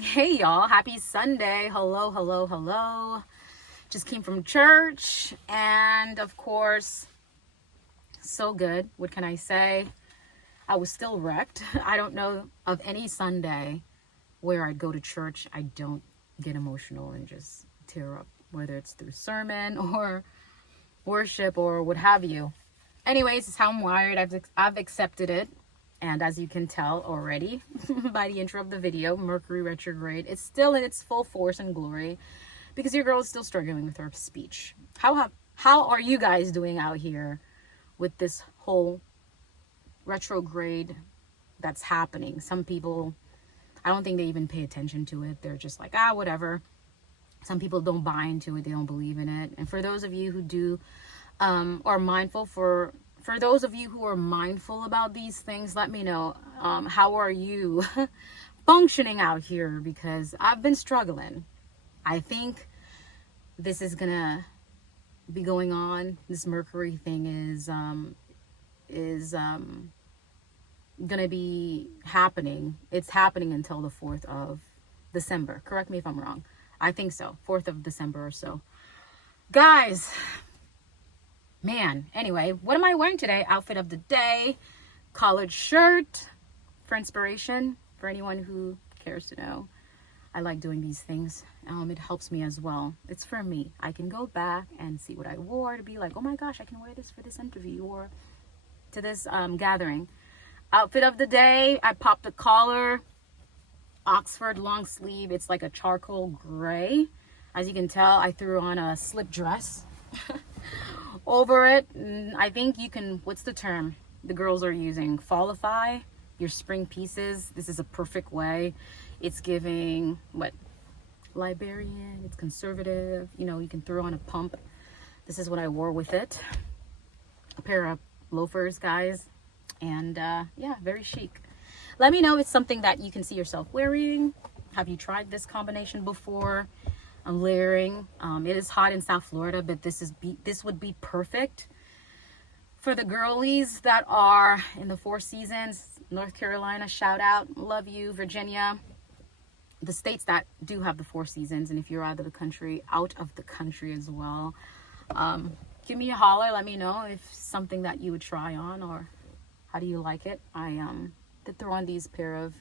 Hey y'all, happy Sunday. Hello, hello, hello. Just came from church and of course, so good. What can I say? I was still wrecked. I don't know of any Sunday where I'd go to church, I don't get emotional and just tear up, whether it's through sermon or worship or what have you. Anyways, it's how I'm wired. I've accepted it. And as you can tell already by the intro of the video, Mercury retrograde, it's still in its full force and glory because your girl is still struggling with her speech. How are you guys doing out here with this whole retrograde that's happening? Some people, I don't think they even pay attention to it. They're just like, whatever. Some people don't buy into it. They don't believe in it. And for those of you who do, are mindful for those of you who are mindful about these things, let me know, how are you functioning out here? Because I've been struggling. I think this is gonna be going on. This Mercury thing is gonna be happening. It's happening until the 4th of December. Correct me if I'm wrong. I think so. 4th of December or so. Guys, man, anyway, what am I wearing today? Outfit of the day, collared shirt for inspiration, for anyone who cares to know. I like doing these things. It helps me as well. It's for me. I can go back and see what I wore to be like, oh my gosh, I can wear this for this interview or to this gathering. Outfit of the day, I popped the collar, Oxford long sleeve. It's like a charcoal gray. As you can tell, I threw on a slip dress over it. I think you can, what's the term the girls are using? Fallify your spring pieces. This is a perfect way. It's giving what? Liberian, it's conservative. You know, you can throw on a pump. This is what I wore with it. A pair of loafers, guys. And yeah, very chic. Let me know if it's something that you can see yourself wearing. Have you tried this combination before? I'm layering. It is hot in South Florida, but this would be perfect for the girlies that are in the Four Seasons. North Carolina, shout out, love you. Virginia, the states that do have the Four Seasons, and if you're out of the country as well, give me a holler. Let me know if something that you would try on or how do you like it. I did throw on these pair of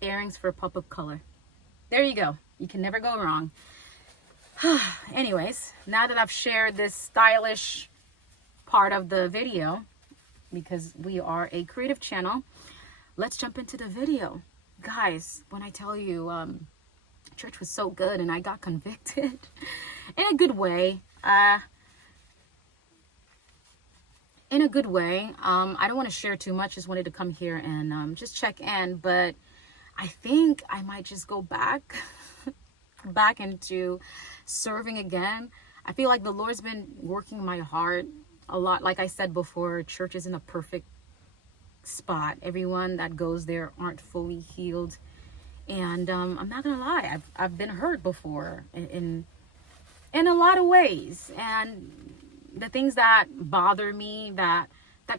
earrings for a pop of color. There you go. You can never go wrong. Anyways, now that I've shared this stylish part of the video, because we are a creative channel, let's jump into the video. Guys, when I tell you church was so good and I got convicted in a good way, I don't want to share too much, just wanted to come here and just check in, but I think I might just go back into serving again. I feel like the Lord's been working my heart a lot. Like I said before, church isn't a perfect spot. Everyone that goes there aren't fully healed, and I'm not gonna lie, I've been hurt before in a lot of ways, and the things that bother me, that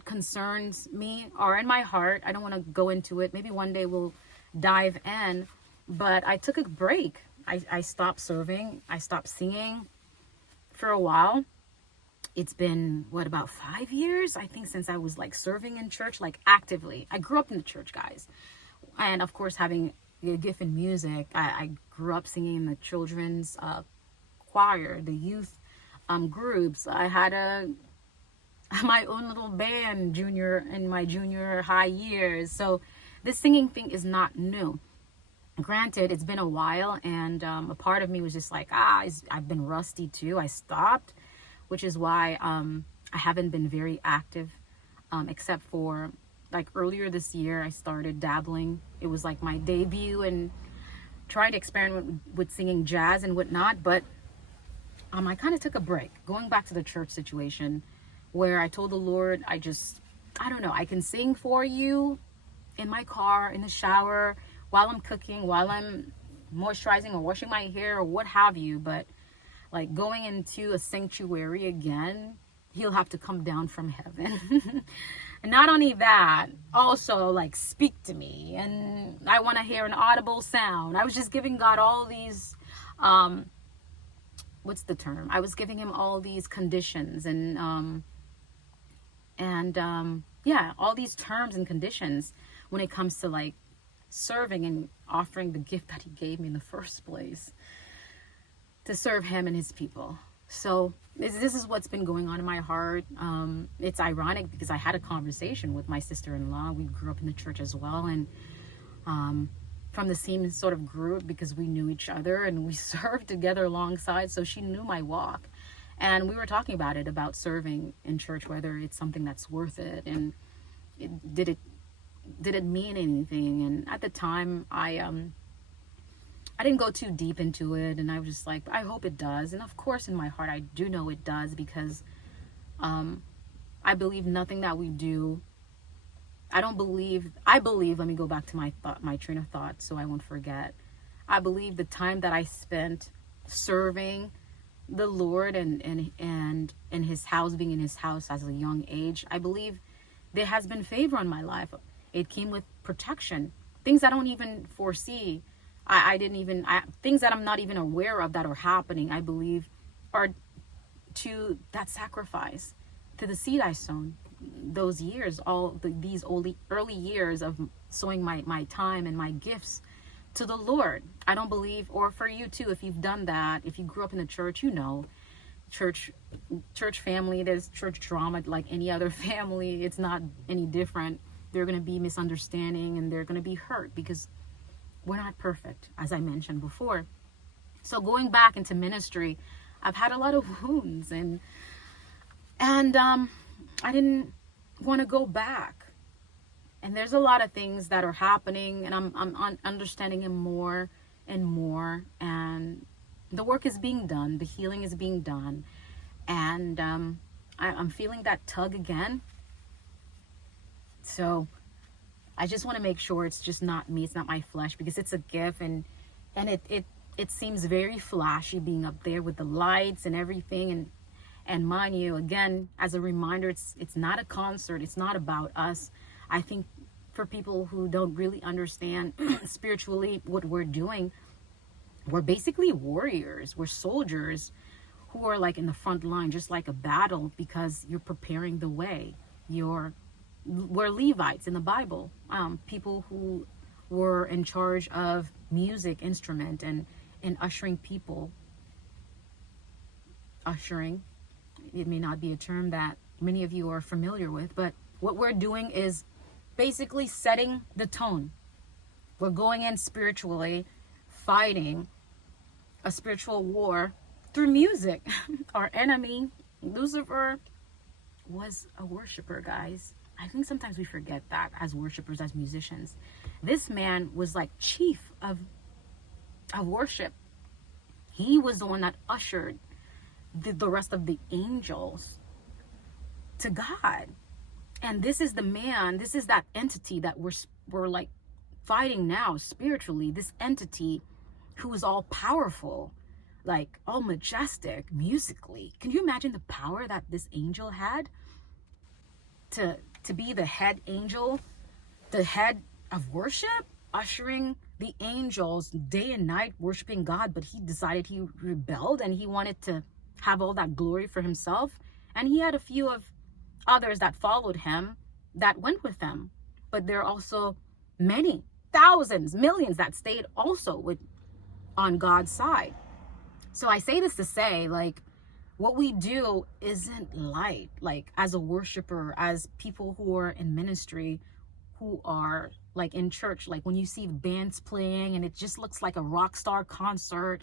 concerns me, are in my heart. I don't want to go into it. Maybe one day we'll dive in, but I took a break. I stopped serving. I stopped singing for a while. It's been, about 5 years, I think, since I was like serving in church, like actively. I grew up in the church, guys. And of course, having a gift in music, I grew up singing in the children's choir, the youth groups. I had my own little band in my junior high years. So this singing thing is not new. Granted, it's been a while, and a part of me was just like, I've been rusty too. I stopped, which is why I haven't been very active, except for like earlier this year, I started dabbling. It was like my debut and trying to experiment with singing jazz and whatnot, but I kind of took a break, going back to the church situation where I told the Lord, I don't know, I can sing for you in my car, in the shower, while I'm cooking, while I'm moisturizing or washing my hair or what have you, but like going into a sanctuary again, he'll have to come down from heaven And not only that, also like speak to me, and I want to hear an audible sound. I was just giving God all these what's the term? I was giving him all these conditions and yeah, all these terms and conditions when it comes to like serving and offering the gift that he gave me in the first place, to serve him and his people. So this is what's been going on in my heart. It's ironic because I had a conversation with my sister-in-law. We grew up in the church as well, and from the same sort of group, because we knew each other and we served together alongside. So she knew my walk, and we were talking about it, about serving in church, whether it's something that's worth it, and did it mean anything. And at the time, I didn't go too deep into it, and I was just like, I hope it does. And of course, in my heart, I do know it does, because I believe nothing that we do. I believe, let me go back to my train of thought so I won't forget. I believe the time that I spent serving the Lord and his house, being in his house as a young age, I believe there has been favor in my life. It came with protection, things I don't even foresee. Things that I'm not even aware of that are happening, I believe, are to that sacrifice, to the seed I sown those years, these early years of sowing my time and my gifts to the Lord. I don't believe, or for you too, if you've done that, if you grew up in the church, you know, church family, there's church drama like any other family. It's not any different. There are going to be misunderstanding, and they're going to be hurt, because we're not perfect, as I mentioned before. So going back into ministry, I've had a lot of wounds, and I didn't want to go back. And there's a lot of things that are happening, and I'm understanding him more and more, and the work is being done, the healing is being done, and I'm feeling that tug again. So I just want to make sure it's just not me, it's not my flesh, because it's a gift, and it seems very flashy being up there with the lights and everything. And mind you, again, as a reminder, it's not a concert. It's not about us. I think for people who don't really understand spiritually what we're doing, we're basically warriors. We're soldiers who are like in the front line, just like a battle, because you're preparing the way. We're Levites in the Bible, people who were in charge of music instrument and ushering people. Ushering. It may not be a term that many of you are familiar with, but what we're doing is basically setting the tone. We're going in spiritually, fighting a spiritual war through music. Our enemy, Lucifer, was a worshiper, guys. I think sometimes we forget that as worshipers, as musicians. This man was like chief of worship. He was the one that ushered the rest of the angels to God. And this is the man, this is that entity that we're like fighting now spiritually. This entity who is all powerful, like all majestic musically. Can you imagine the power that this angel had to be the head angel, the head of worship, ushering the angels day and night worshiping God? But he decided, he rebelled, and he wanted to have all that glory for himself. And he had a few of others that followed him, that went with him. But there are also many, thousands, millions that stayed also on God's side. So I say this to say, like, what we do isn't light. Like, as a worshiper, as people who are in ministry, who are like in church, like when you see the bands playing and it just looks like a rock star concert,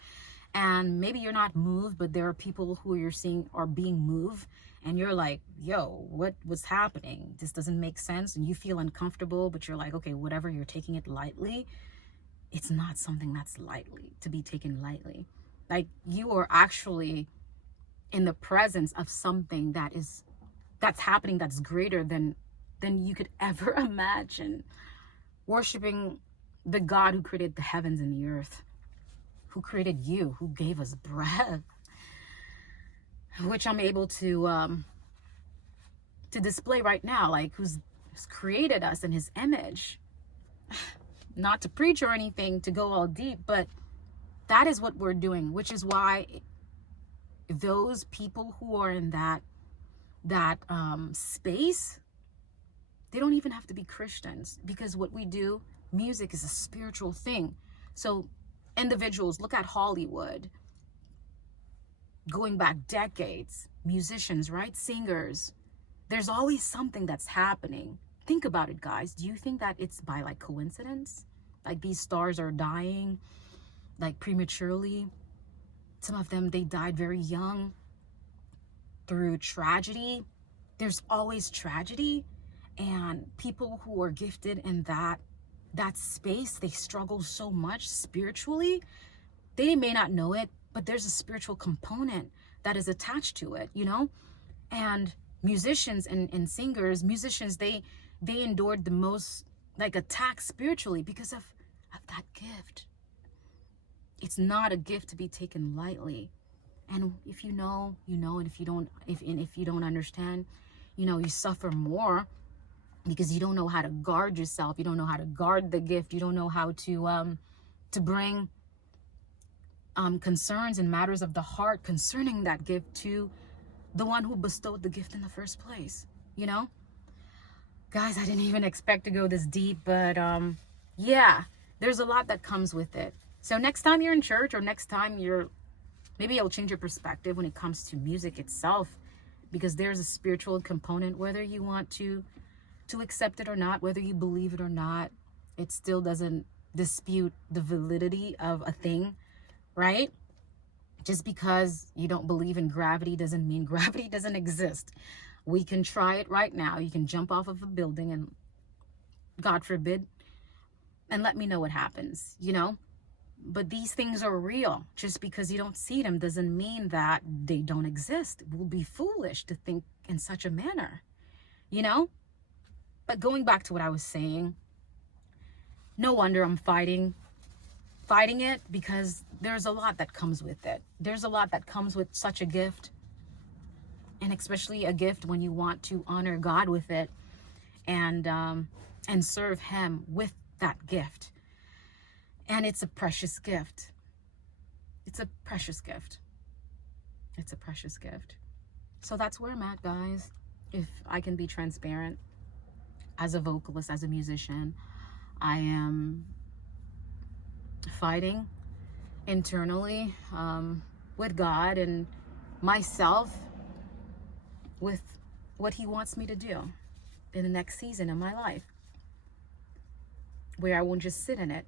and maybe you're not moved, but there are people who you're seeing are being moved, and you're like, yo, what was happening? This doesn't make sense. And you feel uncomfortable, but you're like, okay, whatever, you're taking it lightly. It's not something that's lightly to be taken lightly. Like, you are actually in the presence of something that's happening, that's greater than you could ever imagine. Worshiping the God who created the heavens and the earth, who created you, who gave us breath, which I'm able to display right now, like who's He's created us in his image. Not to preach or anything, to go all deep, but that is what we're doing, which is why those people who are in that space, they don't even have to be Christians, because what we do, music is a spiritual thing. So individuals, look at Hollywood, going back decades, musicians, right? Singers, there's always something that's happening. Think about it, guys. Do you think that it's by like coincidence? Like these stars are dying like prematurely. Some of them, they died very young through tragedy. There's always tragedy, and people who are gifted in that space, they struggle so much spiritually. They may not know it, but there's a spiritual component that is attached to it, you know? And musicians and singers, musicians, they endured the most like attacks spiritually because of that gift. It's not a gift to be taken lightly. And if you know, you know, and if you don't understand, you know, you suffer more because you don't know how to guard yourself. You don't know how to guard the gift. You don't know how to bring concerns and matters of the heart concerning that gift to the one who bestowed the gift in the first place, you know? Guys, I didn't even expect to go this deep, but yeah, there's a lot that comes with it. So next time you're in church, or next time maybe it'll change your perspective when it comes to music itself, because there's a spiritual component, whether you want to accept it or not, whether you believe it or not, it still doesn't dispute the validity of a thing, right? Just because you don't believe in gravity doesn't mean gravity doesn't exist. We can try it right now. You can jump off of a building and, God forbid, and let me know what happens, you know? But these things are real. Just because you don't see them doesn't mean that they don't exist. It will be foolish to think in such a manner, you know? But going back to what I was saying, no wonder I'm fighting it, because there's a lot that comes with it. There's a lot that comes with such a gift, and especially a gift when you want to honor God with it and serve him with that gift. And it's a precious gift. It's a precious gift. It's a precious gift. So that's where I'm at, guys. If I can be transparent, as a vocalist, as a musician, I am fighting internally with God and myself with what he wants me to do in the next season of my life, where I won't just sit in it.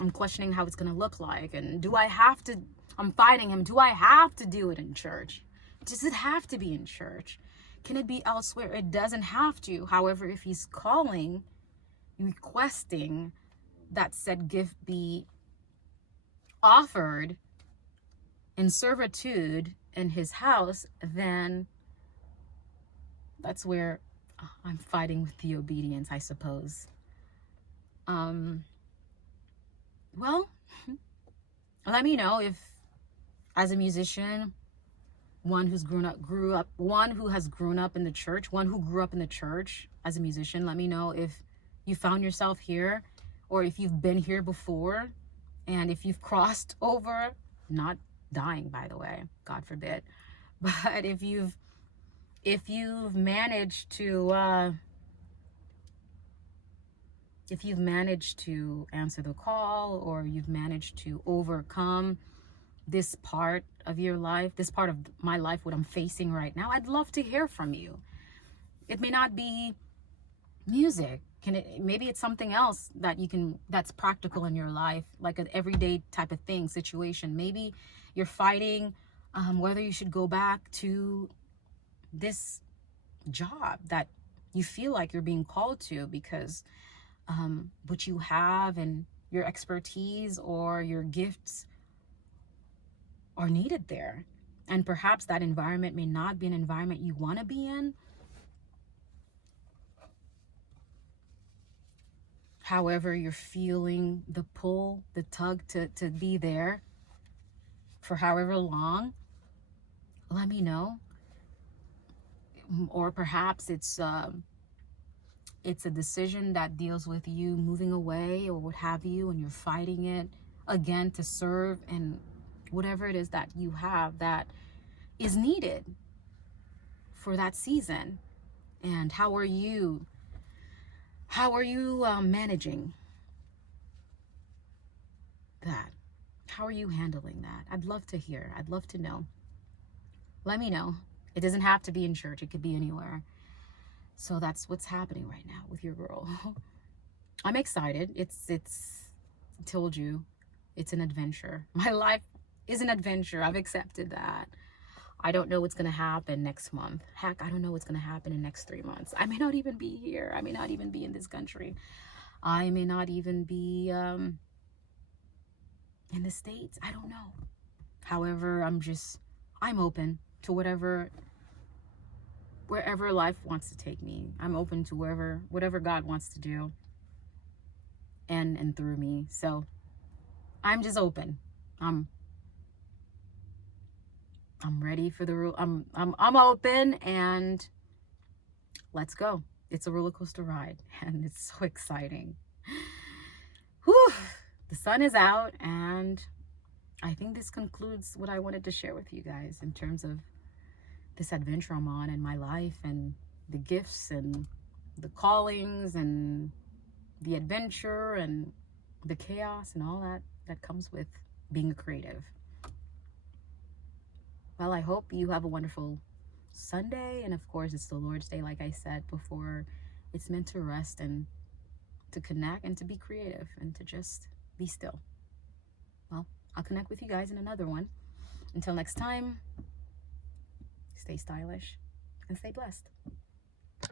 I'm questioning how it's going to look like, and I'm fighting him. Do I have to do it in church? Does it have to be in church? Can it be elsewhere? It doesn't have to. However, if he's calling, requesting that said gift be offered in servitude in his house, then that's where I'm fighting with the obedience, I suppose. Well, let me know if, as a musician, one who has grown up in the church, one who grew up in the church as a musician, let me know if you found yourself here, or if you've been here before, and if you've crossed over, not dying, by the way, God forbid, but if you've managed to answer the call, or you've managed to overcome this part of your life, this part of my life, what I'm facing right now, I'd love to hear from you. It may not be music. Maybe it's something else that's practical in your life, like an everyday type of thing, situation. Maybe you're fighting whether you should go back to this job that you feel like you're being called to, because what you have and your expertise or your gifts are needed there. And perhaps that environment may not be an environment you want to be in. However, you're feeling the pull, the tug to be there for however long, let me know. Or perhaps it's it's a decision that deals with you moving away or what have you, and you're fighting it again to serve and whatever it is that you have that is needed for that season. And how are you managing that? How are you handling that? I'd love to hear. I'd love to know. Let me know. It doesn't have to be in church. It could be anywhere. So that's what's happening right now with your girl. I'm excited. It's told you, it's an adventure. My life is an adventure. I've accepted that. I don't know what's going to happen next month. Heck, I don't know what's going to happen in the next 3 months. I may not even be here. I may not even be in this country. I may not even be in the States. I don't know. However, I'm open to wherever life wants to take me. I'm open to whatever God wants to do and through me. So I'm just open. I'm ready for the rule. I'm open, and let's go. It's a roller coaster ride, and it's so exciting. Whew. The sun is out, and I think this concludes what I wanted to share with you guys in terms of this adventure I'm on in my life, and the gifts and the callings and the adventure and the chaos and all that comes with being a creative. Well, I hope you have a wonderful Sunday. And of course, it's the Lord's Day, like I said before. It's meant to rest and to connect and to be creative and to just be still. Well, I'll connect with you guys in another one. Until next time, stay stylish and stay blessed.